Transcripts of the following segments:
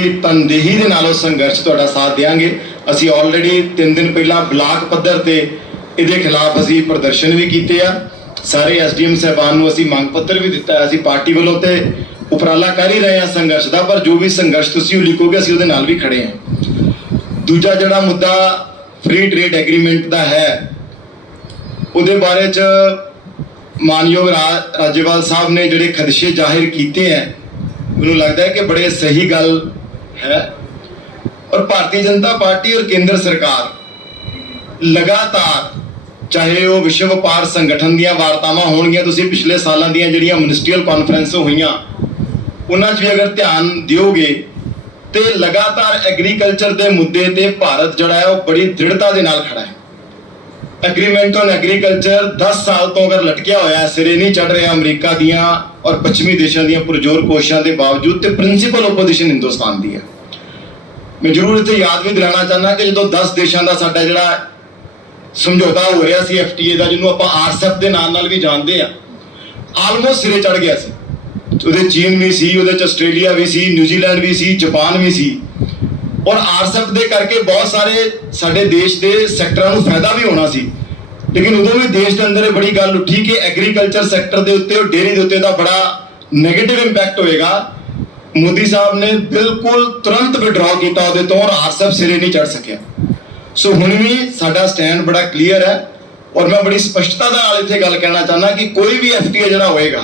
ਪੂਰੀ ਤਨਦੇਹੀ ਦੇ ਨਾਲ ਉਹ ਸੰਘਰਸ਼ ਤੁਹਾਡਾ ਸਾਥ ਦੇਵਾਂਗੇ ਅਸੀਂ ਆਲਰੇਡੀ 3 ਦਿਨ ਪਹਿਲਾਂ ਬਲਾਕ ਪੱਧਰ ਤੇ ਇਹਦੇ ਖਿਲਾਫ ਅਸੀਂ ਪ੍ਰਦਰਸ਼ਨ ਵੀ ਕੀਤੇ ਆ। ਸਾਰੇ ਐਸਡੀਐਮ ਸਹਿਬਾਨ ਨੂੰ ਅਸੀਂ ਮੰਗ ਪੱਤਰ ਵੀ ਦਿੱਤਾ ਅਸੀਂ ਪਾਰਟੀ ਵੱਲੋਂ ਤੇ ਉਪਰਾਲਾ ਕਰ ਹੀ ਰਹੇ ਹਾਂ ਸੰਘਰਸ਼ ਦਾ, ਪਰ ਜੋ ਵੀ ਸੰਘਰਸ਼ ਤੁਸੀਂ ਉਲੀਕੋਗੇ ਅਸੀਂ ਉਹਦੇ ਨਾਲ ਵੀ ਖੜੇ ਹਾਂ। ਦੂਜਾ ਜਿਹੜਾ ਮੁੱਦਾ ਫ੍ਰੀ ਟ੍ਰੇਡ ਐਗਰੀਮੈਂਟ ਦਾ ਹੈ, ਉਹਦੇ ਬਾਰੇ ਚ ਮਾਨਯੋਗ ਰਾ- ਰਾਜੇਵਾਲ ਸਾਹਿਬ ਨੇ ਜਿਹੜੇ ਖਦਸ਼ੇ ਜ਼ਾਹਿਰ ਕੀਤੇ ਹੈ, ਮੈਨੂੰ ਲੱਗਦਾ ਹੈ ਕਿ ਬੜੇ ਸਹੀ ਗੱਲ ਹੈ। ਔਰ ਭਾਰਤੀ ਜਨਤਾ ਪਾਰਟੀ ਔਰ ਕੇਂਦਰ ਸਰਕਾਰ ਲਗਾਤਾਰ, ਚਾਹੇ ਉਹ ਵਿਸ਼ਵ ਵਪਾਰ ਸੰਗਠਨ ਦੀਆਂ ਵਾਰਤਾਵਾਂ ਹੋਣਗੀਆਂ, ਤੁਸੀਂ ਪਿਛਲੇ ਸਾਲਾਂ ਦੀਆਂ ਜਿਹੜੀਆਂ ਮਿਨਿਸਟਰੀਅਲ ਕਾਨਫਰੰਸ ਹੋਈਆਂ, ਉਹਨਾਂ 'ਚ ਵੀ ਅਗਰ ਧਿਆਨ ਦਿਓਗੇ ਤੇ ਲਗਾਤਾਰ ਐਗਰੀਕਲਚਰ ਦੇ ਮੁੱਦੇ ਤੇ ਭਾਰਤ ਜਿਹੜਾ ਹੈ, ਉਹ ਬੜੀ ਦ੍ਰਿੜਤਾ ਦੇ ਨਾਲ ਖੜਾ ਹੈ। ਐਗਰੀਮੈਂਟ ਔਨ ਐਗਰੀਕਲਚਰ 10 ਸਾਲ ਤੋਂ ਅਗਰ ਲਟਕਿਆ ਹੋਇਆ ਸਿਰੇ ਨਹੀਂ ਚੜ ਰਿਹਾ ਅਮਰੀਕਾ ਦੀਆਂ ਔਰ ਪੱਛਮੀ ਦੇਸ਼ਾਂ ਦੀਆਂ ਪੁਰਜੋਰ ਕੋਸ਼ਿਸ਼ਾਂ ਦੇ ਬਾਵਜੂਦ ਤੇ ਪ੍ਰਿੰਸੀਪਲ ਆਪੋਜੀਸ਼ਨ ਹਿੰਦੁਸਤਾਨ ਦੀ ਹੈ। ਮੈਂ ਜ਼ਰੂਰ ਇੱਥੇ ਯਾਦ ਵੀ ਦਿਲਾਣਾ ਚਾਹੁੰਦਾ ਕਿ ਜਦੋਂ 10 ਦੇਸ਼ਾਂ ਦਾ ਸਾਡਾ ਜਿਹੜਾ ਸਮਝੌਤਾ ਹੋ ਰਿਹਾ ਸੀ ਐਫਟੀਏ ਦਾ, ਜਿਹਨੂੰ ਆਪਾਂ ਆਰਸੈਪ ਦੇ ਨਾਮ ਨਾਲ ਵੀ ਜਾਣਦੇ ਆ ਆਲਮੋਸਟ ਸਿਰੇ ਚੜ ਗਿਆ ਸੀ। ਉਹਦੇ ਚੀਨ ਵੀ ਸੀ, ਉਹਦੇ ਚ ਆਸਟ੍ਰੇਲੀਆ ਵੀ ਸੀ, ਨਿਊਜ਼ੀਲੈਂਡ ਵੀ ਸੀ, ਜਾਪਾਨ ਵੀ ਸੀ। ਔਰ ਆਰਸੈਪ ਦੇ ਕਰਕੇ ਬਹੁਤ ਸਾਰੇ ਸਾਡੇ ਦੇਸ਼ ਦੇ ਸੈਕਟਰਾਂ ਨੂੰ ਫਾਇਦਾ ਵੀ ਹੋਣਾ ਸੀ। ਲੇਕਿਨ ਉਦੋਂ ਵੀ ਦੇਸ਼ ਦੇ ਅੰਦਰ ਇਹ ਬੜੀ ਗੱਲ ਉੱਠੀ ਕਿ ਐਗਰੀਕਲਚਰ ਸੈਕਟਰ ਦੇ ਉੱਤੇ ਔਰ ਡੇਅਰੀ ਦੇ ਉੱਤੇ ਦਾ ਬੜਾ ਨੈਗੇਟਿਵ ਇੰਪੈਕਟ ਹੋਏਗਾ। ਮੋਦੀ ਸਾਹਿਬ ਨੇ ਬਿਲਕੁਲ ਤੁਰੰਤ ਵਿਡਰਾਅ ਕੀਤਾ ਉਹਦੇ ਤੋਂ ਔਰ ਆਰਸੈਪ ਸਿਰੇ ਨਹੀਂ ਚੜ ਸਕਿਆ। ਸੋ ਹੁਣ ਵੀ ਸਾਡਾ ਸਟੈਂਡ ਬੜਾ ਕਲੀਅਰ ਹੈ ਔਰ ਮੈਂ ਬੜੀ ਸਪਸ਼ਟਤਾ ਦੇ ਨਾਲ ਇੱਥੇ ਗੱਲ ਕਹਿਣਾ ਚਾਹੁੰਦਾ ਕਿ ਕੋਈ ਵੀ ਐਫਟੀਏ ਜਿਹੜਾ ਹੋਏਗਾ,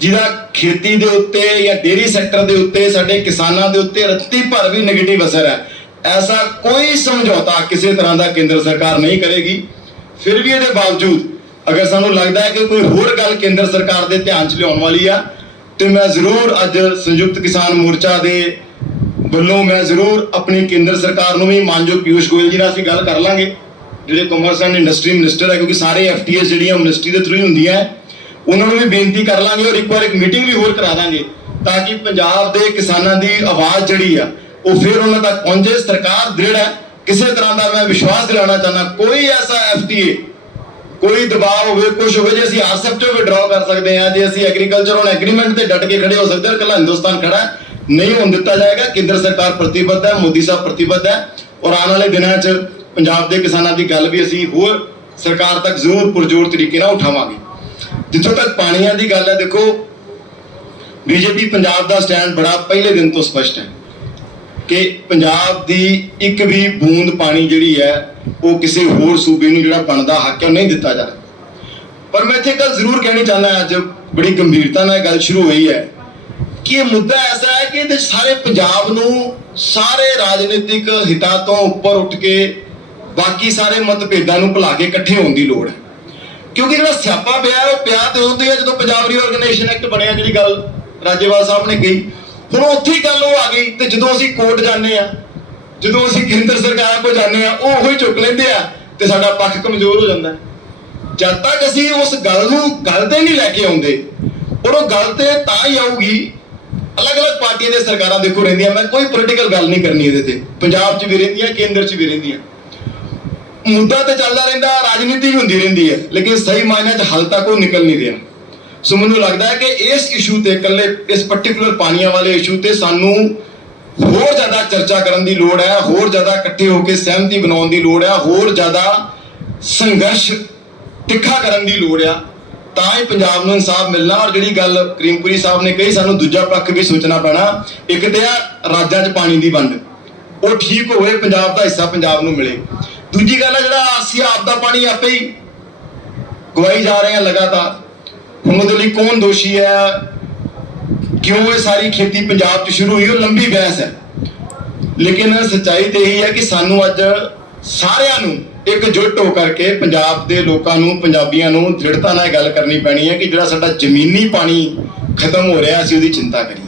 ਜਿਹਦਾ ਖੇਤੀ ਦੇ ਉੱਤੇ ਜਾਂ ਡੇਰੀ ਸੈਕਟਰ ਦੇ ਉੱਤੇ, ਸਾਡੇ ਕਿਸਾਨਾਂ ਦੇ ਉੱਤੇ ਰੱਤੀ ਭਰ ਵੀ 네ਗੇਟਿਵ ਅਸਰ ਹੈ, ਐਸਾ ਕੋਈ ਸਮਝੌਤਾ ਕਿਸੇ ਤਰ੍ਹਾਂ ਦਾ ਕੇਂਦਰ ਸਰਕਾਰ ਨਹੀਂ ਕਰੇਗੀ। ਫਿਰ ਵੀ ਇਹਦੇ ਬਾਵਜੂਦ ਅਗਰ ਸਾਨੂੰ ਲੱਗਦਾ ਹੈ ਕਿ ਕੋਈ ਹੋਰ ਗੱਲ ਕੇਂਦਰ ਸਰਕਾਰ ਦੇ ਧਿਆਨ 'ਚ ਲਿਆਉਣ ਵਾਲੀ ਆ, ਤੇ ਮੈਂ ਜ਼ਰੂਰ ਅੱਜ ਸੰਯੁਕਤ ਕਿਸਾਨ ਮੋਰਚਾ ਦੇ ਵੱਲੋਂ ਮੈਂ ਜ਼ਰੂਰ ਆਪਣੀ ਕੇਂਦਰ ਸਰਕਾਰ ਨੂੰ ਵੀ ਮਾਨਯੋਗ ਪਿਊਸ਼ ਗੋਇਲ ਜੀ ਨਾਲ ਅਸੀਂ ਗੱਲ ਕਰ ਲਾਂਗੇ। ਜਿਹੜੇ ਕਮਰਸ ਐਂਡ ਇੰਡਸਟਰੀ ਮਿਨਿਸਟਰ ਹੈ, ਕਿਉਂਕਿ ਸਾਰੇ ਐਫਟੀਐਸ ਜਿਹੜੀਆਂ ਮਿਨਿਸਟਰੀ ਦੇ ਥਰੂ ਹੀ ਹੁੰਦੀਆਂ ਉਹਨਾਂ ਨੂੰ ਵੀ ਬੇਨਤੀ ਕਰ ਲਾਂਗੇ ਔਰ ਇੱਕ ਵਾਰ ਇੱਕ ਮੀਟਿੰਗ ਵੀ ਹੋਰ ਕਰਾ ਦਾਂਗੇ ਤਾਂ ਕਿ ਪੰਜਾਬ ਦੇ ਕਿਸਾਨਾਂ ਦੀ ਆਵਾਜ਼ ਜਿਹੜੀ ਆ, ਉਹ ਫਿਰ ਉਹਨਾਂ ਤੱਕ ਪਹੁੰਚੇ। ਸਰਕਾਰ ਦ੍ਰਿੜ ਹੈ ਕਿਸੇ ਤਰ੍ਹਾਂ ਦਾ ਮੈਂ ਵਿਸ਼ਵਾਸ ਦਿਲਾਉਣਾ ਚਾਹੁੰਦਾ, ਕੋਈ ਐਸਾ ਐਫਟੀਏ ਕੋਈ ਦਬਾਅ ਹੋਵੇ ਕੁਝ ਹੋਵੇ, ਜੇ ਅਸੀਂ ਆਰਸੈਪ ਚੋਂ ਵਿਡਰਾਅ ਕਰ ਸਕਦੇ ਹਾਂ, ਜੇ ਅਸੀਂ ਐਗਰੀਕਲਚਰ ਹੁਣ ਐਗਰੀਮੈਂਟ ਤੇ ਡਟ ਕੇ ਖੜੇ ਹੋ ਸਕਦੇ ਹਾਂ, ਇਕੱਲਾ ਹਿੰਦੁਸਤਾਨ ਖੜਾ ਨਹੀਂ ਹੋਣ ਦਿੱਤਾ ਜਾਏਗਾ। ਕੇਂਦਰ ਸਰਕਾਰ ਪ੍ਰਤੀਬੱਧ ਹੈ, ਮੋਦੀ ਸਾਹਿਬ ਪ੍ਰਤੀਬੱਧ ਹੈ, ਔਰ ਆਉਣ ਵਾਲੇ ਦਿਨਾਂ 'ਚ ਪੰਜਾਬ ਦੇ ਕਿਸਾਨਾਂ ਦੀ ਗੱਲ ਵੀ ਅਸੀਂ ਹੋਰ ਸਰਕਾਰ ਤੱਕ ਜ਼ਰੂਰ ਪੁਰਜੋਰ ਤਰੀਕੇ ਨਾਲ ਉਠਾਵਾਂਗੇ। ਜਿੱਥੋਂ ਤੱਕ ਪਾਣੀਆਂ ਦੀ ਗੱਲ ਹੈ, ਦੇਖੋ, ਬੀਜੇਪੀ ਪੰਜਾਬ ਦਾ ਸਟੈਂਡ ਬੜਾ ਪਹਿਲੇ ਦਿਨ ਤੋਂ ਸਪਸ਼ਟ ਹੈ। ਕਿ ਪੰਜਾਬ ਦੀ ਇੱਕ ਵੀ ਬੂੰਦ ਪਾਣੀ ਜਿਹੜੀ ਹੈ, ਉਹ ਕਿਸੇ ਹੋਰ ਸੂਬੇ ਨੂੰ ਜਿਹੜਾ ਬਣਦਾ ਹੱਕ ਹੈ ਨਹੀਂ ਦਿੱਤਾ ਜਾ ਪਰ ਮੈਂ ਇੱਥੇ ਗੱਲ ਜ਼ਰੂਰ ਕਹਿਣੀ ਚਾਹੁੰਦਾ ਅੱਜ ਬੜੀ ਗੰਭੀਰਤਾ ਨਾਲ ਗੱਲ ਸ਼ੁਰੂ ਹੋਈ ਹੈ ਕਿ ਇਹ ਮੁੱਦਾ ਐਸਾ ਹੈ ਕਿ ਇਹਦੇ ਸਾਰੇ ਪੰਜਾਬ ਨੂੰ ਸਾਰੇ ਰਾਜਨੀਤਿਕ ਹਿੱਤਾਂ ਤੋਂ ਉੱਪਰ ਉੱਠ ਕੇ ਬਾਕੀ ਸਾਰੇ ਮਤਭੇਦਾਂ ਨੂੰ ਭੁਲਾ ਕੇ ਇਕੱਠੇ ਹੋਣ ਦੀ ਲੋੜ ਹੈ। ਕਿਉਂਕਿ ਜਿਹੜਾ ਸਿਆਪਾ ਪਿਆ, ਉਹ ਪਿਆ ਤੇ ਹੁੰਦੀ ਹੈ ਜਦੋਂ ਪੰਜਾਬ ਰੀਆਰਗੇਨਾਈਜੇਸ਼ਨ ਐਕਟ ਬਣਿਆ, ਜਿਹੜੀ ਗੱਲ ਰਾਜੇਵਾਲ ਸਾਹਿਬ ਨੇ ਕਹੀ। ਹੁਣ ਉੱਥੇ ਗੱਲ ਉਹ ਆ ਗਈ ਤੇ ਜਦੋਂ ਅਸੀਂ ਕੋਰਟ ਜਾਂਦੇ ਆ ਜਦੋਂ ਅਸੀਂ ਕੇਂਦਰ ਸਰਕਾਰਾਂ ਕੋਲ ਜਾਂਦੇ ਆ ਉਹ ਉਹੀ ਚੁੱਕ ਲੈਂਦੇ ਆ ਤੇ ਸਾਡਾ ਪੱਖ ਕਮਜ਼ੋਰ ਹੋ ਜਾਂਦਾ ਜਦ ਤੱਕ ਅਸੀਂ ਉਸ ਗੱਲ ਨੂੰ ਗੱਲ ਤੇ ਨਹੀਂ ਲੈ ਕੇ ਆਉਂਦੇ, ਔਰ ਉਹ ਗੱਲ ਤੇ ਤਾਂ ਹੀ ਆਊਗੀ, ਅਲੱਗ-ਅਲੱਗ ਪਾਰਟੀਆਂ ਦੀਆਂ ਸਰਕਾਰਾਂ ਦੇਖੋ ਰਹਿੰਦੀਆਂ, ਮੈਂ ਕੋਈ ਪੋਲੀਟੀਕਲ ਗੱਲ ਨਹੀਂ ਕਰਨੀ ਇਹਦੇ ਤੇ। ਪੰਜਾਬ 'ਚ ਵੀ ਰਹਿੰਦੀਆਂ, ਕੇਂਦਰ 'ਚ ਵੀ ਰਹਿੰਦੀਆਂ। ਮੁੱਦਾ ਤੇ ਚੱਲਦਾ ਰਹਿੰਦਾ, ਰਾਜਨੀਤੀ ਵੀ ਹੁੰਦੀ ਰਹਿੰਦੀ ਹੈ, ਲੇਕਿਨ ਸਹੀ ਮਾਇਨੇ 'ਚ ਹੱਲ ਤੱਕ ਉਹ ਨਿਕਲ ਨਹੀਂ ਰਿਹਾ। ਸੋ ਮੈਨੂੰ ਲੱਗਦਾ ਹੈ ਕਿ ਇਸ ਇਸ਼ੂ ਤੇ ਇਕੱਲੇ ਇਸ ਪਾਰਟਿਕੂਲਰ ਪਾਣੀਆਂ ਵਾਲੇ ਇਸ਼ੂ ਤੇ ਸਾਨੂੰ ਹੋਰ ਜ਼ਿਆਦਾ ਚਰਚਾ ਕਰਨ ਦੀ ਲੋੜ ਹੈ, ਹੋਰ ਜ਼ਿਆਦਾ ਇਕੱਠੇ ਹੋ ਕੇ ਸਹਿਮਤੀ ਬਣਾਉਣ ਦੀ ਲੋੜ ਹੈ, ਹੋਰ ਜ਼ਿਆਦਾ ਸੰਘਰਸ਼ ਤਿੱਖਾ ਕਰਨ ਦੀ ਲੋੜ ਆ। ਤਾਂ ਹੀ ਪੰਜਾਬ ਨੂੰ ਇਨਸਾਫ ਮਿਲਣਾ ਔਰ ਜਿਹੜੀ ਗੱਲ ਕਰੀਮਪੁਰੀ ਸਾਹਿਬ ਨੇ ਕਹੀ, ਸਾਨੂੰ ਦੂਜਾ ਪੱਖ ਵੀ ਸੋਚਣਾ ਪੈਣਾ, ਇੱਕ ਤੇ ਆ ਰਾਜਾਂ 'ਚ ਪਾਣੀ ਦੀ ਵੰਡ। ਉਹ ਠੀਕ ਹੋਵੇ, ਪੰਜਾਬ ਦਾ ਹਿੱਸਾ ਪੰਜਾਬ ਨੂੰ ਮਿਲੇ। ਦੂਜੀ ਗੱਲ ਹੈ ਜਿਹੜਾ ਅਸੀਂ ਆਪ ਦਾ ਪਾਣੀ ਆਪੇ ਹੀ ਗਵਾਈ ਜਾ ਰਹੇ ਹਾਂ ਲਗਾਤਾਰ। ਹੁਣ ਉਹਦੇ ਲਈ ਕੌਣ ਦੋਸ਼ੀ ਹੈ? ਕਿਉਂ ਇਹ ਸਾਰੀ ਖੇਤੀ ਪੰਜਾਬ 'ਚ ਸ਼ੁਰੂ ਹੋਈ? ਉਹ ਲੰਬੀ ਬਹਿਸ ਹੈ। ਲੇਕਿਨ ਸੱਚਾਈ ਤੇ ਇਹੀ ਹੈ ਕਿ ਸਾਨੂੰ ਅੱਜ ਸਾਰਿਆਂ ਨੂੰ ਇਕਜੁੱਟ ਹੋ ਕਰਕੇ ਪੰਜਾਬ ਦੇ ਲੋਕਾਂ ਨੂੰ, ਪੰਜਾਬੀਆਂ ਨੂੰ ਦ੍ਰਿੜਤਾ ਨਾਲ ਗੱਲ ਕਰਨੀ ਪੈਣੀ ਹੈ ਕਿ ਜਿਹੜਾ ਸਾਡਾ ਜ਼ਮੀਨੀ ਪਾਣੀ ਖਤਮ ਹੋ ਰਿਹਾ, ਅਸੀਂ ਉਹਦੀ ਚਿੰਤਾ ਕਰੀਏ।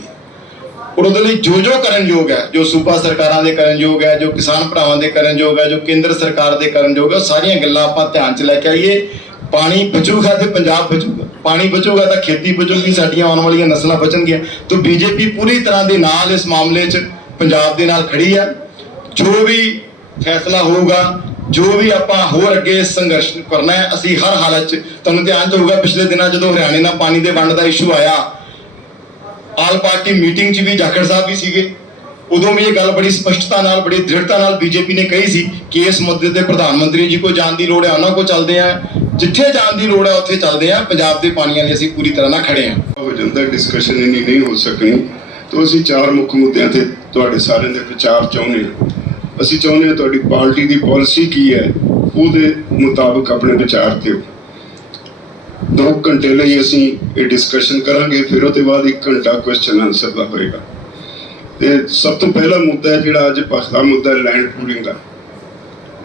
ਔਰ ਉਹਦੇ ਲਈ ਜੋ ਜੋ ਕਰਨ ਯੋਗ ਹੈ, ਜੋ ਸੂਬਾ ਸਰਕਾਰਾਂ ਦੇ ਕਰਨ ਯੋਗ ਹੈ, ਜੋ ਕਿਸਾਨ ਭਰਾਵਾਂ ਦੇ ਕਰਨ ਯੋਗ ਹੈ, ਜੋ ਕੇਂਦਰ ਸਰਕਾਰ ਦੇ ਕਰਨ ਯੋਗ ਹੈ, ਉਹ ਸਾਰੀਆਂ ਗੱਲਾਂ ਆਪਾਂ ਧਿਆਨ 'ਚ ਲੈ ਕੇ ਆਈਏ। ਪਾਣੀ ਬਚੂਗਾ ਤੇ ਪੰਜਾਬ ਬਚੂਗਾ। ਪਾਣੀ ਬਚੂਗਾ ਤਾਂ ਖੇਤੀ ਬਚੂਗੀ, ਸਾਡੀਆਂ ਆਉਣ ਵਾਲੀਆਂ ਨਸਲਾਂ ਬਚਣਗੀਆਂ। ਤਾਂ ਬੀਜੇਪੀ ਪੂਰੀ ਤਰ੍ਹਾਂ ਦੇ ਨਾਲ ਇਸ ਮਾਮਲੇ 'ਚ ਪੰਜਾਬ ਦੇ ਨਾਲ ਖੜੀ ਹੈ ਜੋ ਵੀ ਫੈਸਲਾ ਹੋਊਗਾ, ਜੋ ਵੀ ਆਪਾਂ ਹੋਰ ਅੱਗੇ ਸੰਘਰਸ਼ ਕਰਨਾ ਹੈ, ਅਸੀਂ ਹਰ ਹਾਲਤ 'ਚ ਤੁਹਾਨੂੰ ਧਿਆਨ 'ਚ ਹੋਊਗਾ, ਪਿਛਲੇ ਦਿਨਾਂ ਜਦੋਂ ਹਰਿਆਣੇ ਨਾਲ ਪਾਣੀ ਦੇ ਵੰਡ ਦਾ ਇਸ਼ੂ ਆਇਆ, ਆਲ ਪਾਰਟੀ ਮੀਟਿੰਗ 'ਚ ਵੀ ਜਾਖੜ ਸਾਹਿਬ ਵੀ ਸੀਗੇ। ਉਦੋਂ ਵੀ ਇਹ ਗੱਲ ਬੜੀ ਸਪਸ਼ਟਤਾ ਨਾਲ, ਬੜੀ ਦ੍ਰਿੜਤਾ ਨਾਲ ਬੀਜੇਪੀ ਨੇ ਕਹੀ ਸੀ ਕਿ ਇਸ ਮੁੱਦੇ ਤੇ ਪ੍ਰਧਾਨ ਮੰਤਰੀ ਜੀ ਕੋ ਜਾਣ ਦੀ ਲੋੜ ਹੈ, ਉਹਨਾਂ ਕੋ ਚੱਲਦੇ ਆ ਜਿੱਥੇ ਜਾਣ ਦੀ ਲੋੜ ਹੈ, ਉੱਥੇ ਚੱਲਦੇ ਆ ਪੰਜਾਬ ਦੇ ਪਾਣੀਆਂ ਲਈ ਅਸੀਂ ਪੂਰੀ ਤਰ੍ਹਾਂ ਨਾਲ ਖੜੇ ਆ ਹੋ ਜਾਂਦਾ ਡਿਸਕਸ਼ਨ ਇੰਨੀ ਨਹੀਂ ਹੋ ਸਕਣੀ। ਤਾਂ ਅਸੀਂ ਚਾਰ ਮੁੱਖ ਮੁੱਦਿਆਂ ਤੇ ਤੁਹਾਡੇ ਸਾਰਿਆਂ ਦੇ ਵਿਚਾਰ ਚਾਹੁੰਦੇ ਅਸੀਂ ਚਾਹੁੰਦੇ ਹਾਂ ਤੁਹਾਡੀ ਪਾਰਟੀ ਦੀ ਪਾਲਿਸੀ ਕੀ ਹੈ, ਉਹਦੇ ਮੁਤਾਬਕ ਆਪਣੇ ਵਿਚਾਰ ਦਿਓ। ਦੋ ਘੰਟੇ ਲਈ ਅਸੀਂ ਇਹ ਡਿਸਕਸ਼ਨ ਕਰਾਂਗੇ, ਫਿਰ ਉਹਦੇ ਬਾਅਦ ਇੱਕ ਘੰਟਾ ਕੁਐਸਚਨ ਆਨਸਰ ਦਾ ਹੋਏਗਾ। ਤੇ ਸਭ ਤੋਂ ਪਹਿਲਾ ਮੁੱਦਾ ਹੈ ਜਿਹੜਾ ਅੱਜ ਪਖਦਾ ਮੁੱਦਾ ਲੈਂਡ ਪੂਲਿੰਗ ਦਾ।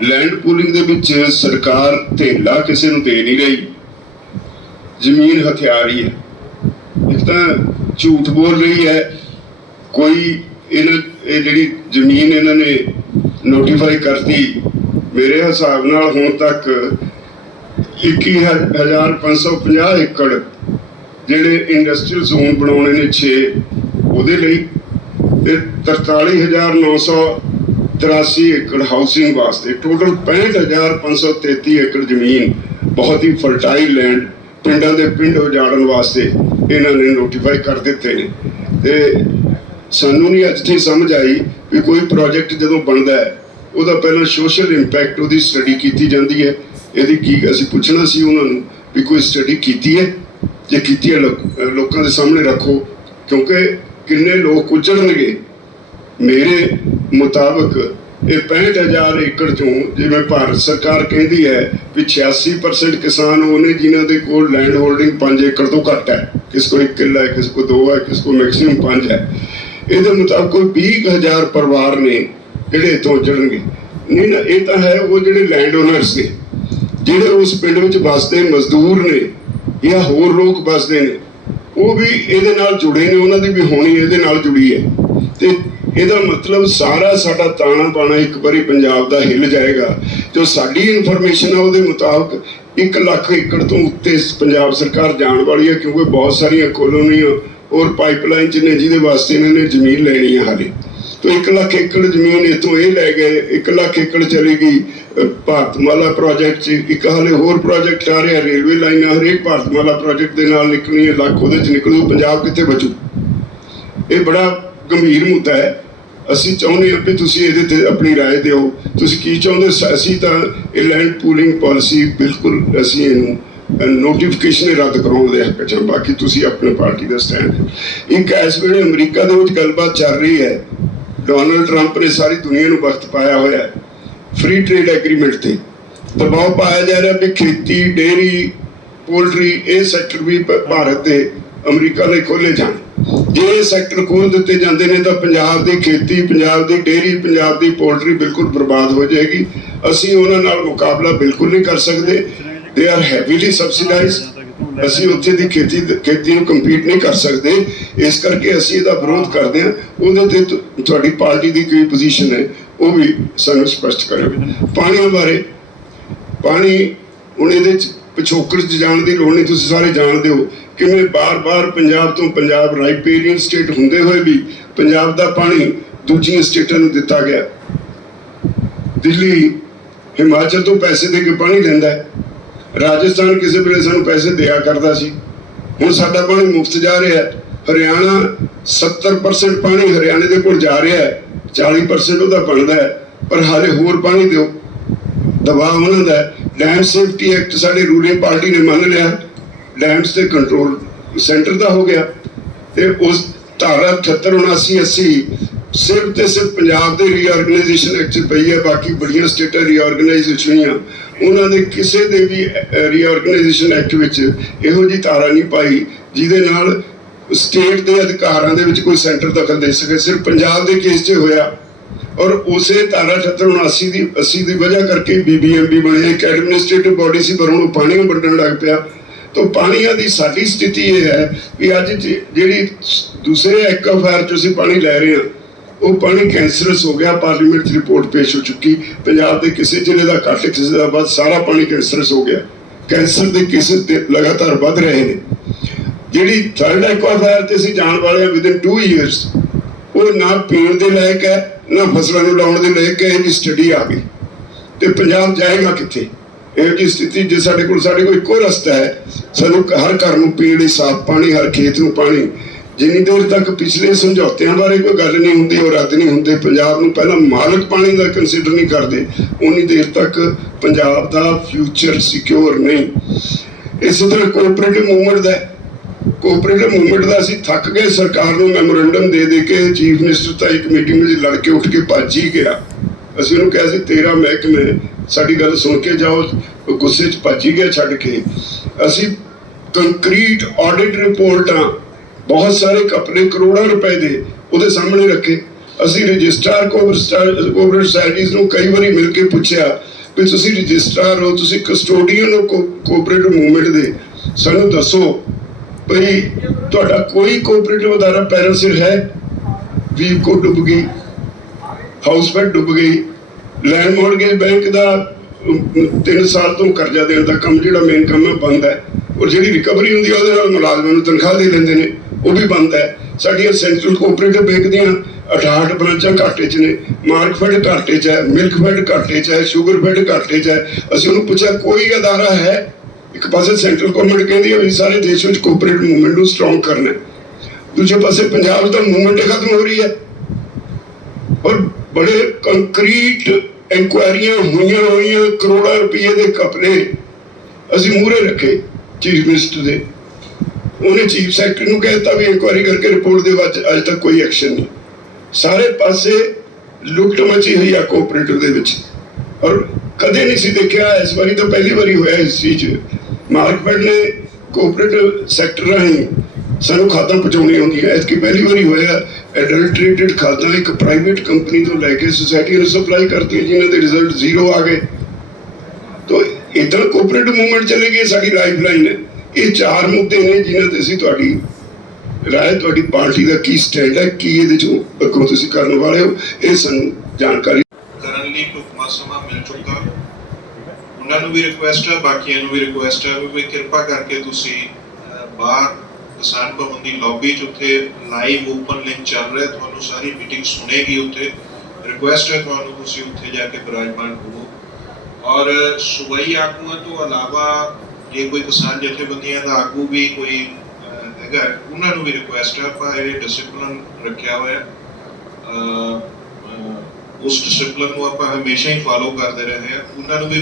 ਲੈਂਡ ਪੂਲਿੰਗ ਦੇ ਵਿੱਚ ਸਰਕਾਰ ਧੇਲਾ ਕਿਸੇ ਨੂੰ ਦੇ ਨਹੀਂ ਰਹੀ। ਜ਼ਮੀਨ ਹਥਿਆਰ ਹੈ। ਇੱਕ ਤਾਂ ਝੂਠ ਬੋਲ ਰਹੀ ਹੈ। ਕੋਈ ਇਹਨਾਂ, ਇਹ ਜਿਹੜੀ ਜ਼ਮੀਨ ਇਹਨਾਂ ਨੇ ਨੋਟੀਫਾਈ ਕਰਤੀ, ਮੇਰੇ ਹਿਸਾਬ ਨਾਲ ਹੁਣ ਤੱਕ 21550 ਏਕੜ ਜਿਹੜੇ ਇੰਡਸਟਰੀਅਲ ਜ਼ੋਨ ਬਣਾਉਣੇ ਨੇ 6 ਉਹਦੇ ਲਈ ਤੇ 43983 ਏਕੜ ਹਾਊਸਿੰਗ ਵਾਸਤੇ ਟੋਟਲ 65533 ਏਕੜ ਜ਼ਮੀਨ ਬਹੁਤ ਹੀ ਫਰਟਾਈਲ ਲੈਂਡ ਪਿੰਡਾਂ ਦੇ ਪਿੰਡ ਉਜਾੜਨ ਵਾਸਤੇ ਇਹਨਾਂ ਨੇ ਨੋਟੀਫਾਈ ਕਰ ਦਿੱਤੇ ਨੇ। ਤੇ ਸਾਨੂੰ ਨਹੀਂ ਅੱਜ ਤੇ ਸਮਝ ਆਈ ਵੀ ਕੋਈ ਪ੍ਰੋਜੈਕਟ ਜਦੋਂ ਬਣਦਾ ਹੈ, ਉਹਦਾ ਪਹਿਲਾਂ ਸੋਸ਼ਲ ਇੰਪੈਕਟ ਉਹਦੀ ਸਟੱਡੀ ਕੀਤੀ ਜਾਂਦੀ ਹੈ। ਇਹਦੀ ਕੀ ਅਸੀਂ ਪੁੱਛਣਾ ਸੀ ਉਹਨਾਂ ਨੂੰ ਵੀ ਕੋਈ ਸਟੱਡੀ ਕੀਤੀ ਹੈ? ਜੇ ਕੀਤੀ ਹੈ ਲੋਕਾਂ ਦੇ ਸਾਹਮਣੇ ਰੱਖੋ, ਕਿਉਂਕਿ ਕਿੰਨੇ ਲੋਕ ਉਜੜਨਗੇ ਮੇਰੇ ਮੁਤਾਬਕ ਇਹ 65000 ਏਕੜ ਚੋਂ ਜਿਵੇਂ ਭਾਰਤ ਸਰਕਾਰ ਕਹਿੰਦੀ ਹੈ ਵੀ 86% ਕਿਸਾਨ ਉਹ ਜਿਨ੍ਹਾਂ ਦੇ ਕੋਲ ਲੈਂਡ ਹੋਲਡਿੰਗ 5 ਏਕੜ ਤੋਂ ਘੱਟ ਹੈ। ਕਿਸ ਕੋਲ 1 ਕਿੱਲਾ ਹੈ, ਕਿਸ ਕੋਲ 2 ਹੈ, ਕਿਸ ਕੋਲ ਮੈਕਸਿਮਮ 5 ਹੈ। ਇਹਦੇ ਮੁਤਾਬਕ 20000 ਪਰਿਵਾਰ ਨੇ ਜਿਹੜੇ ਇੱਥੋਂ ਉਜੜਨਗੇ ਨਹੀਂ ਨਾ, ਇਹ ਤਾਂ ਹੈ ਉਹ ਜਿਹੜੇ ਲੈਂਡ ਓਨਰਸ ਨੇ, ਜਿਹੜੇ ਉਸ ਪਿੰਡ ਵਿੱਚ ਵਸਦੇ ਮਜ਼ਦੂਰ ਨੇ ਜਾਂ ਹੋਰ ਲੋਕ ਵਸਦੇ ਨੇ, ਉਹ ਵੀ ਇਹਦੇ ਨਾਲ ਜੁੜੇ ਨੇ, ਉਹਨਾਂ ਦੀ ਵੀ ਹੋਣੀ ਇਹਦੇ ਨਾਲ ਜੁੜੀ ਹੈ। ਤੇ ਇਹਦਾ ਮਤਲਬ ਸਾਰਾ ਸਾਡਾ ਤਾਣਾ ਬਾਣਾ ਇੱਕ ਵਾਰੀ ਪੰਜਾਬ ਦਾ ਹਿੱਲ ਜਾਏਗਾ। ਜੋ ਸਾਡੀ ਇਨਫੋਰਮੇਸ਼ਨ ਆ ਉਹਦੇ ਮੁਤਾਬਕ 1 ਲੱਖ ਏਕੜ ਤੋਂ ਉੱਤੇ ਪੰਜਾਬ ਸਰਕਾਰ ਜਾਣ ਵਾਲੀ ਹੈ ਕਿਉਂਕਿ ਬਹੁਤ ਸਾਰੀਆਂ ਕਲੋਨੀਆਂ ਔਰ ਪਾਈਪਲਾਈਨ ਚ ਨੇ, ਜਿਹਦੇ ਵਾਸਤੇ ਇਹਨਾਂ ਨੇ ਜ਼ਮੀਨ ਲੈਣੀ ਹੈ ਹਾਲੇ। ਤੋ 1 ਲੱਖ ਏਕੜ ਜ਼ਮੀਨ ਇਥੋਂ ਇਹ ਲੈ ਗਏ 1 ਲੱਖ ਏਕੜ ਚਲੀ ਗਈ ਭਾਰਤਮਾਲਾ ਪ੍ਰੋਜੈਕਟ 'ਚ, ਇੱਕ ਹਾਲੇ ਹੋਰ ਪ੍ਰੋਜੈਕਟ ਆ ਰਿਹਾ ਰੇਲਵੇ ਲਾਈਨਾਂ ਹਰੇਕ ਭਾਰਤਮਾਲਾ ਪ੍ਰੋਜੈਕਟ ਦੇ ਨਾਲ ਨਿਕਲਣੀ ਹੈ ਲੱਖ ਉਹਦੇ 'ਚ ਨਿਕਲੂ, ਪੰਜਾਬ ਕਿੱਥੇ ਬਚੂ? ਇਹ ਬੜਾ ਗੰਭੀਰ ਮੁੱਦਾ ਹੈ ਅਸੀਂ ਚਾਹੁੰਦੇ ਹਾਂ ਕਿ ਤੁਸੀਂ ਇਹਦੇ ਤੇ ਆਪਣੀ رائے ਦਿਓ ਤੁਸੀਂ ਕੀ ਚਾਹੁੰਦੇ ਸ- ਅਸੀਂ ਤਾਂ ਇਹ ਲੈਂਡ ਪੂਲਿੰਗ ਪਾਲਿਸੀ ਬਿਲਕੁਲ ਅਸੀਂ ਇਹਨੂੰ ਨੋਟੀਫਿਕੇਸ਼ਨ ਹੀ ਰੱਦ ਕਰਾਉਣ ਦੇ ਹੱਕ 'ਚ ਹਾਂ। ਬਾਕੀ ਤੁਸੀਂ ਆਪਣੇ ਪਾਰਟੀ ਦਾ ਸਟੈਂਡ ਇੱਕ ਇਸ ਵੇਲੇ ਅਮਰੀਕਾ ਦੇ ਵਿੱਚ ਗੱਲਬਾਤ ਚੱਲ ਰਹੀ ਹੈ ਡੋਨਲਡ ਟਰੰਪ ਨੇ ਸਾਰੀ ਦੁਨੀਆ ਨੂੰ ਵਕਤ ਪਾਇਆ ਹੋਇਆ ਹੈ ਫ੍ਰੀ ਟ੍ਰੇਡ ਐਗਰੀਮੈਂਟ ਤੇ ਦਬਾਅ ਪਾਇਆ ਜਾ ਰਿਹਾ ਵੀ ਖੇਤੀ ਡੇਰੀ ਪੋਲਟਰੀ ਇਹ ਸੈਕਟਰ ਵੀ ਭ- ਭਾਰਤ ਦੇ ਅਮਰੀਕਾ ਲਈ ਖੋਲੇ ਜਾਣ ਜੇ ਸੈਕਟਰ ਖੋਲ ਦਿੱਤੇ ਜਾਂਦੇ ਨੇ ਤਾਂ ਪੰਜਾਬ ਦੀ ਖੇਤੀ, ਪੰਜਾਬ ਦੀ ਡੇਰੀ ਪੰਜਾਬ ਦੀ ਪੋਲਟਰੀ ਬਿਲਕੁਲ ਬਰਬਾਦ ਹੋ ਜਾਏਗੀ। ਅਸੀਂ ਉਹਨਾਂ ਨਾਲ ਮੁਕਾਬਲਾ ਬਿਲਕੁਲ ਨਹੀਂ ਕਰ ਸਕਦੇ। ਦੇ ਆਰ ਹੈਵੀਲੀ ਸਬਸਿਡਾਈਜ਼ਡ ਅਸੀਂ ਉੱਥੇ ਦੀ ਖੇਤੀ ਖੇਤੀ ਨੂੰ ਕੰਪੀਟ ਨਹੀਂ ਕਰ ਸਕਦੇ। ਇਸ ਕਰਕੇ ਅਸੀਂ ਇਹਦਾ ਵਿਰੋਧ ਕਰਦੇ ਹਾਂ। ਉਹਦੇ ਤੇ ਤੁਹਾਡੀ ਪਾਰਟੀ ਦੀ ਕੀ ਪੋਜੀਸ਼ਨ ਹੈ, ਉਹ ਵੀ ਸਾਨੂੰ ਸਪਸ਼ਟ ਕਰਿਓ। ਪਾਣੀ ਬਾਰੇ, ਪਾਣੀ ਹੁਣ ਇਹਦੇ ਚ ਪਿਛੋਕੜ ਚ ਜਾਣ ਦੀ ਲੋੜ ਨਹੀਂ, ਤੁਸੀਂ ਸਾਰੇ ਜਾਣਦੇ ਹੋ ਕਿਵੇਂ ਬਾਰ-ਬਾਰ ਪੰਜਾਬ ਤੋਂ ਪੰਜਾਬ ਰਾਈਪੇਰੀਅਨ ਸਟੇਟ ਹੁੰਦੇ ਹੋਏ ਵੀ ਪੰਜਾਬ ਦਾ ਪਾਣੀ ਦੂਜੀਆਂ ਸਟੇਟਾਂ ਨੂੰ ਦਿੱਤਾ ਗਿਆ। ਦਿੱਲੀ ਹਿਮਾਚਲ ਤੋਂ ਪੈਸੇ ਦੇ ਕੇ ਪਾਣੀ ਲੈਂਦਾ ਹੈ। ਰਾਜਸਥਾਨ ਕਿਸੇ ਵੇਲੇ ਸਾਨੂੰ ਪੈਸੇ ਦਿਆ ਕਰਦਾ ਸੀ। ਹੁਣ ਸਾਡਾ ਪਾਣੀ ਮੁਫਤ ਜਾ ਰਿਹਾ ਹੈ। ਹਰਿਆਣਾ 70% ਪਾਣੀ ਹਰਿਆਣੇ ਦੇ ਕੋਲ ਜਾ ਰਿਹਾ ਹੈ। 40% ਉਹਦਾ ਬਣਦਾ ਹੈ। ਪਰ ਹਾਲੇ ਹੋਰ ਪਾਣੀ ਦਿਓ। ਦਬਾਅ ਉਹਨਾਂ ਦਾ ਡੈਮ ਸੇਫਟੀ ਐਕਟ ਸਾਡੇ ਰੂਲਿੰਗ ਪਾਰਟੀ ਨੇ ਮੰਨ ਲਿਆ। ਡੈਮਸ ਤੇ ਕੰਟਰੋਲ ਸੈਂਟਰ ਦਾ ਹੋ ਗਿਆ। ਤੇ ਉਸ ਧਾਰਾ 78 79 80 ਸਿਰਫ ਤੇ ਸਿਰਫ ਪੰਜਾਬ ਦੇ ਰੀਆਰਗੇਨਾਈਜੇਸ਼ਨ ਐਕਟ 'ਚ ਪਈ ਹੈ, ਬਾਕੀ ਬੜੀਆਂ ਸਟੇਟਾਂ ਰੀਆਰਗੇਨਾਈਜ਼ ਹੋਈਆਂ। ਉਹਨਾਂ ਦੇ ਕਿਸੇ ਦੇ ਵੀ ਰੀਆਰਗੇਨਾਈਜੇਸ਼ਨ ਐਕਟ ਵਿੱਚ ਇਹੋ ਜੀ ਧਾਰਾ ਨਹੀਂ ਪਾਈ, ਜਿਹਦੇ ਨਾਲ ਸਟੇਟ ਦੇ ਅਧਿਕਾਰਾਂ ਦੇ ਵਿੱਚ ਕੋਈ ਸੈਂਟਰ ਦਖਲ ਦੇ ਸਕੇ। ਸਿਰਫ ਪੰਜਾਬ ਦੇ ਕੇਸ 'ਚ ਹੋਇਆ। ਔਰ ਉਸੇ ਧਾਰਾ 78 ਦੀ 80 ਦੀ ਵਜ੍ਹਾ ਕਰਕੇ ਬੀਬੀਐਮਬੀ ਬਣਿਆ ਇੱਕ ਐਡਮਿਨਿਸਟ੍ਰੇਟਿਵ ਬਾਡੀ ਸੀ, ਪਰ ਉਹਨੂੰ ਪਾਣੀ ਵੰਡਣ ਲੱਗ ਪਿਆ। ਤਾਂ ਪਾਣੀਆਂ ਦੀ ਸਾਡੀ ਸਥਿਤੀ ਇਹ ਹੈ ਵੀ ਅੱਜ ਜੇ- ਜਿਹੜੀ ਦੂਸਰੇ ਐਕਵਾਫਾਇਰ ਚ ਅਸੀਂ ਪਾਣੀ ਲੈ ਰਹੇ ਹਾਂ, ਉਹ ਪਾਣੀ ਕੈਂਸਰਸ ਹੋ ਗਿਆ ਪਾਰਲੀਮੈਂਟ 'ਚ ਰਿਪੋਰਟ ਪੇਸ਼ ਹੋ ਚੁੱਕੀ, ਪੰਜਾਬ ਦੇ ਕਿਸੇ ਜ਼ਿਲ੍ਹੇ ਦਾ ਘੱਟ, ਕਿਸੇ ਦਾ ਵੱਧ, ਸਾਰਾ ਪਾਣੀ ਕੈਂਸਰਸ ਹੋ ਗਿਆ। ਕੈਂਸਰ ਦੇ ਕੇਸਿਸ ਲਗਾਤਾਰ ਵੱਧ ਰਹੇ ਨੇ। ਜਿਹੜੀ ਥਰਡ ਐਕਵਾਫਾਇਰ ਤੇ ਅਸੀਂ ਜਾਣ ਵਾਲੇ ਹਾਂ ਵਿਦਿਨ 2 ਇਅਰਸ ਉਹ ਨਾ ਪੀਣ ਦੇ ਲਾਇਕ ਹੈ ਨਾ ਫਸਲਾਂ ਨੂੰ ਲਾਉਣ ਦੇ ਲਈ ਹੈ ਇਹ ਵੀ ਸਟੱਡੀ ਆ ਗਈ। ਤੇ ਪੰਜਾਬ ਜਾਏਗਾ ਕਿੱਥੇ? ਇਹ ਜੀ ਸਥਿਤੀ ਜੇ ਸਾਡੇ ਕੋਲ ਸਾਡੇ ਕੋਲ ਇੱਕੋ ਰਸਤਾ ਹੈ, ਸਾਨੂੰ ਹਰ ਘਰ ਨੂੰ ਪੀਣ ਲਈ ਸਾਫ਼ ਪਾਣੀ, ਹਰ ਖੇਤ ਨੂੰ ਪਾਣੀ। ਜਿੰਨੀ ਦੇਰ ਤੱਕ ਪਿਛਲੇ ਸਮਝੌਤਿਆਂ ਬਾਰੇ ਕੋਈ ਗੱਲ ਨਹੀਂ ਹੁੰਦੀ, ਉਹ ਰੱਦ ਨਹੀਂ ਹੁੰਦੇ। ਪੰਜਾਬ ਨੂੰ ਪਹਿਲਾਂ ਮਾਲਕ ਪਾਣੀ ਦਾ ਕੰਸੀਡਰ ਨਹੀਂ ਕਰਦੇ ਉਨੀ ਦੇਰ ਤੱਕ ਪੰਜਾਬ ਦਾ ਫਿਊਚਰ ਸਿਕਿਉਰ ਨਹੀਂ। ਇਸੇ ਤਰ੍ਹਾਂ ਕੋਆਪਰੇਟਿਵ ਮੂਵਮੈਂਟ ਦਾ ਕੋਆਪਰੇਟਿਵ ਮੂਵਮੈਂਟ ਦਾ ਅਸੀਂ ਥੱਕ ਗਏ, ਸਰਕਾਰ ਨੂੰ ਮੈਮੋਰੈਂਡਮ ਦੇ ਦੇ ਕੇ ਚੀਫ ਮਿਨਿਸਟਰ ਤਾਂ ਇੱਕ ਮੀਟਿੰਗ ਵਿੱਚ ਲੜ ਕੇ ਉੱਠ ਕੇ ਭੱਜ ਹੀ ਗਿਆ। ਅਸੀਂ ਉਹਨੂੰ ਕਿਹਾ ਸੀ, ਤੇਰਾ ਮਹਿਕਮੇ, ਸਾਡੀ ਗੱਲ ਸੁਣ ਕੇ ਜਾਓ ਗੁੱਸੇ 'ਚ ਭੱਜ ਹੀ ਗਿਆ ਛੱਡ ਕੇ। ਅਸੀਂ ਕੰਕਰੀਟ ਆਡਿਟ ਰਿਪੋਰਟਾਂ, ਬਹੁਤ ਸਾਰੇ ਕਪੜੇ ਕਰੋੜਾਂ ਰੁਪਏ ਦੇ ਉਹਦੇ ਸਾਹਮਣੇ ਰੱਖੇ। ਅਸੀਂ ਰਜਿਸਟਰਾਰ ਕੋਆਪਰੇਟਿਵ ਸੋਸਾਇਟੀਜ਼ ਨੂੰ ਕਈ ਵਾਰੀ ਮਿਲ ਕੇ ਪੁੱਛਿਆ ਵੀ ਤੁਸੀਂ ਰਜਿਸਟਰਾਰ ਹੋ, ਤੁਸੀਂ ਕਸਟੋਡੀਅਨ ਹੋ ਕੋਆਪਰੇਟਿਵ ਮੂਵਮੈਂਟ ਦੇ। ਸਾਨੂੰ ਦੱਸੋ ਭਈ, ਤੁਹਾਡਾ ਕੋਈ ਕੋਆਪਰੇਟਿਵ ਅਦਾਰਾ ਪੈਰਾਂ ਸਿਰ ਹੈ? ਵੀ ਕੋ ਡੁੱਬ ਗਈ ਹਾਊਸ ਫੈਡ ਡੁੱਬ ਗਈ ਲੈਂਡ ਮਾਰਗੇਜ ਬੈਂਕ ਦਾ 3 ਸਾਲ ਤੋਂ ਕਰਜ਼ਾ ਦੇਣ ਦਾ ਕੰਮ ਜਿਹੜਾ ਮੇਨ ਕੰਮ ਹੈ, ਬੰਦ ਹੈ। ਔਰ ਜਿਹੜੀ ਰਿਕਵਰੀ ਹੁੰਦੀ ਹੈ, ਉਹਦੇ ਨਾਲ ਮੁਲਾਜ਼ਮਾਂ ਨੂੰ ਤਨਖਾਹ ਦੇ ਦਿੰਦੇ ਨੇ, ਉਹ ਵੀ ਬੰਦ ਹੈ। ਸਾਡੀਆਂ ਸੈਂਟਰਲ ਕੋਆਪਰੇਟਿਵ ਬੈਂਕ ਦੀਆਂ 68 ਬ੍ਰਾਂਚਾਂ ਘਾਟੇ 'ਚ ਨੇ, ਮਾਰਕ ਫੈਡ ਘਾਟੇ 'ਚ ਹੈ, ਮਿਲਕ ਫੈਡ ਘਾਟੇ 'ਚ ਹੈ, ਸ਼ੂਗਰ ਫੈਡ ਘਾਟੇ 'ਚ ਹੈ। ਅਸੀਂ ਉਹਨੂੰ ਪੁੱਛਿਆ, ਕੋਈ ਅਦਾਰਾ ਹੈ? ਇੱਕ ਪਾਸੇ ਸੈਂਟਰਲ ਗਵਰਨਮੈਂਟ ਕਹਿੰਦੀ ਹੈ ਵੀ ਸਾਰੇ ਦੇਸ਼ ਵਿੱਚ ਕੋਆਪਰੇਟਿਵ ਮੂਵਮੈਂਟ ਨੂੰ ਸਟਰੋਂਗ ਕਰਨਾ ਦੂਜੇ ਪਾਸੇ ਪੰਜਾਬ ਦਾ ਮੂਵਮੈਂਟ ਖਤਮ ਹੋ ਰਹੀ ਹੈ। ਔਰ ਬੜੇ ਕੰਕਰੀਟ ਇਨਕੁਆਇਰੀਆਂ ਹੋਈਆਂ ਹੋਈਆਂ ਕਰੋੜਾਂ ਰੁਪਏ ਦੇ ਕਪੜੇ ਅਸੀਂ ਮੂਹਰੇ ਰੱਖੇ ਚੀਫ ਮਿਨਿਸਟਰ ਦੇ। ਉਹਨੇ ਚੀਫ ਸੈਕਟਰੀ ਨੂੰ ਕਹਿਤਾ ਵੀ ਇਨਕੁਆਇਰੀ ਕਰਕੇ ਰਿਪੋਰਟ ਦੇ ਵਿੱਚ ਅੱਜ ਤੱਕ ਕੋਈ ਐਕਸ਼ਨ ਨਹੀਂ। ਸਾਰੇ ਪਾਸੇ ਲੁੱਟ ਮਚੀ ਹੋਈ ਆ ਕੋਆਪਰੇਟਿਵ ਦੇ ਵਿੱਚ। ਔਰ ਕਦੇ ਨਹੀਂ ਸੀ ਦੇਖਿਆ ਇਸ ਵਾਰੀ ਤਾਂ ਪਹਿਲੀ ਵਾਰੀ ਹੋਇਆ ਇਸ ਚੀਜ਼। 'ਚ ਮਾਰਕਫੈਡ ਨੇ ਕੋਆਪਰੇਟਿਵ ਸੈਕਟਰ ਰਾਹੀਂ ਸਾਨੂੰ ਖਾਦਾਂ ਪਹੁੰਚਾਉਣੀ ਹੁੰਦੀ ਹੈ ਇਸਕੀ ਪਹਿਲੀ ਵਾਰੀ ਹੋਇਆ ਐਡਲਟਰੇਟਡ ਖਾਦਾਂ ਇੱਕ ਪ੍ਰਾਈਵੇਟ ਕੰਪਨੀ ਤੋਂ ਲੈ ਕੇ ਸੁਸਾਇਟੀ ਨੂੰ ਸਪਲਾਈ ਕਰਤੀ ਜਿਨ੍ਹਾਂ ਦੇ ਰਿਜ਼ਲਟ ਜ਼ੀਰੋ ਆ ਗਏ। ਤੋ ਇਦਾਂ ਕੋਆਪਰੇਟਿਵ ਮੂਵਮੈਂਟ ਚੱਲੇਗੀ ਸਾਡੀ ਲਾਈਫਲਾਈਨ ਹੈ। ਇਹ ਚਾਰ ਮੁੱਦੇ ਨੇ ਜਿਨ੍ਹਾਂ ਤੇ ਅਸੀਂ ਤੁਹਾਡੀ ਰਾਏ, ਤੁਹਾਡੀ ਪਾਰਟੀ ਦਾ ਕੀ ਸਟੈਂਡ ਹੈ, ਕੀ ਇਹਦੇ ਚੋਂ ਅੱਗੋਂ ਤੁਸੀਂ ਕਰਨ ਵਾਲੇ ਹੋ, ਇਹ ਸਾਨੂੰ ਜਾਣਕਾਰੀ ਕਰਨ ਲਈ ਟੁਕਮਾ ਸਮਾਂ ਉਹਨਾਂ ਨੂੰ ਵੀ ਰਿਕੁਐਸਟ ਹੈ ਬਾਕੀਆਂ ਨੂੰ ਵੀ ਰਿਕੁਐਸਟ ਹੈ ਵੀ ਕਿਰਪਾ ਕਰਕੇ ਤੁਸੀਂ ਬਾਹਰ ਕਿਸਾਨ ਭਵਨ ਦੀ ਲੌਬੀ 'ਚ ਉੱਥੇ ਲਾਈਵ ਓਪਨ ਲਿੰਕ ਚੱਲ ਰਿਹਾ, ਤੁਹਾਨੂੰ ਸਾਰੀ ਮੀਟਿੰਗ ਸੁਣੇਗੀ ਉੱਥੇ। ਰਿਕੁਐਸਟ ਹੈ ਤੁਹਾਨੂੰ ਤੁਸੀਂ ਉੱਥੇ ਜਾ ਕੇ ਬਿਰਾਜਮਾਨ ਹੋਵੋ। ਔਰ ਸੂਬਾਈ ਆਗੂਆਂ ਤੋਂ ਇਲਾਵਾ ਜੇ ਕੋਈ ਕਿਸਾਨ ਜਥੇਬੰਦੀਆਂ ਦਾ ਆਗੂ ਵੀ ਕੋਈ ਹੈਗਾ, ਉਹਨਾਂ ਨੂੰ ਵੀ ਰਿਕੁਐਸਟ ਹੈ ਆਪਾਂ ਇਹ ਡਿਸਪਲਿਨ ਰੱਖਿਆ ਹੋਇਆ। ਉਸ ਡਿਸਪਲਿਨ ਨੂੰ ਆਪਾਂ ਹਮੇਸ਼ਾ ਹੀ ਫਾਲੋ ਕਰਦੇ ਰਹੇ ਹਾਂ। ਉਹਨਾਂ ਨੂੰ ਵੀ